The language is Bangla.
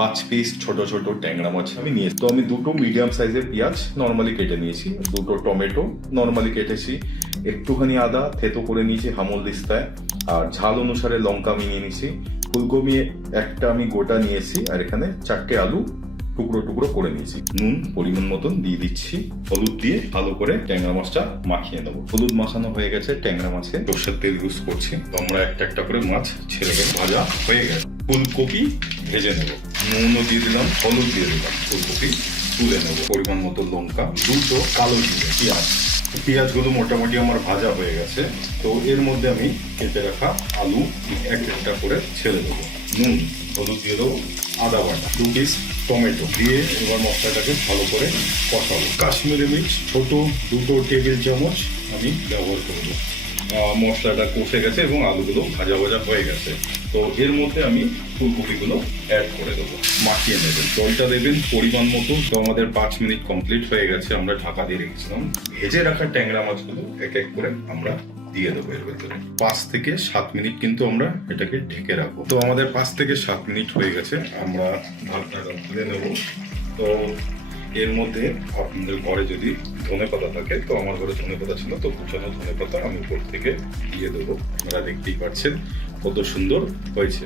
পাঁচ পিস ছোট ছোট ট্যাংরা মাছ আমি নিয়েছি। তো আমি দুটো মিডিয়াম সাইজের পেঁয়াজ নর্মালি কেটে নিয়েছি, দুটো টমেটো নর্মালি কেটেছি, একটুখানি আদা, থেতো করে নিয়েছি হামল দিস্তায়, আর ঝাল অনুসারে লঙ্কা আমি নিয়ে নিয়েছি, ফুলকপি একটা আমি গোটা নিয়েছি, আর এখানে চারটে আলু টুকরো টুকরো করে নিয়েছি। নুন পরিমাণ মতন দিয়ে দিচ্ছি, হলুদ দিয়ে ভালো করে ট্যাংরা মাছটা মাখিয়ে নেব। হলুদ মাখানো হয়ে গেছে ট্যাংরা মাছে সর্ষের তেল ইউজ করছি, তো আমরা একটা একটা করে মাছ ছেড়ে ভাজা হয়ে গেছে। ফুলকপি ভেজে নেব। নুনও দিয়ে দিলাম, হলুদ দিয়ে দিলাম ফুলকপি, তুলে নেব। পরিমাণ মতো লঙ্কা, দুটো কালো জিরে, পেঁয়াজ। পেঁয়াজগুলো মোটামুটি আমার ভাজা হয়ে গেছে। তো এর মধ্যে আমি কেটে রাখা আলু এক একটা করে ছেড়ে দেবো। নুন, হলুদ দিয়ে দেবো, আদা বাটা, দু পিস টমেটো দিয়ে এবার মশলাটাকে ভালো করে কষাবো। কাশ্মীরি মির্চ, ছোটো দুটো টেবিল চামচ আমি ব্যবহার করব মশলাটা কষে গেছে এবং আলুগুলো ভাজা ভাজা হয়ে গেছে। তো এর মধ্যে আমি ফুলকপিগুলো অ্যাড করে দেবো। মাখিয়ে নেবেন। জলটা দেবেন পরিমাণ মতো। তো আমাদের পাঁচ মিনিট কমপ্লিট হয়ে গেছে। আমরা ঢাকা দিয়ে রেখেছিলাম। ভেজে রাখা ট্যাংরা মাছগুলো এক এক করে আমরা দিয়ে দেবো এর ভেতরে। পাঁচ থেকে সাত মিনিট কিন্তু আমরা এটাকে ঢেকে রাখব। তো আমাদের পাঁচ থেকে সাত মিনিট হয়ে গেছে। আমরা ঢাকনাটা তুলে নেব। তো এর মধ্যে আপনাদের ঘরে যদি ধনে পাতা থাকে, তো আমার ঘরে ধনে পাতা ছিল, তো কুচানো ধনে পাতা আমি উপর থেকে দিয়ে দেবো। আপনারা দেখতেই পাচ্ছেন কত সুন্দর হয়েছে।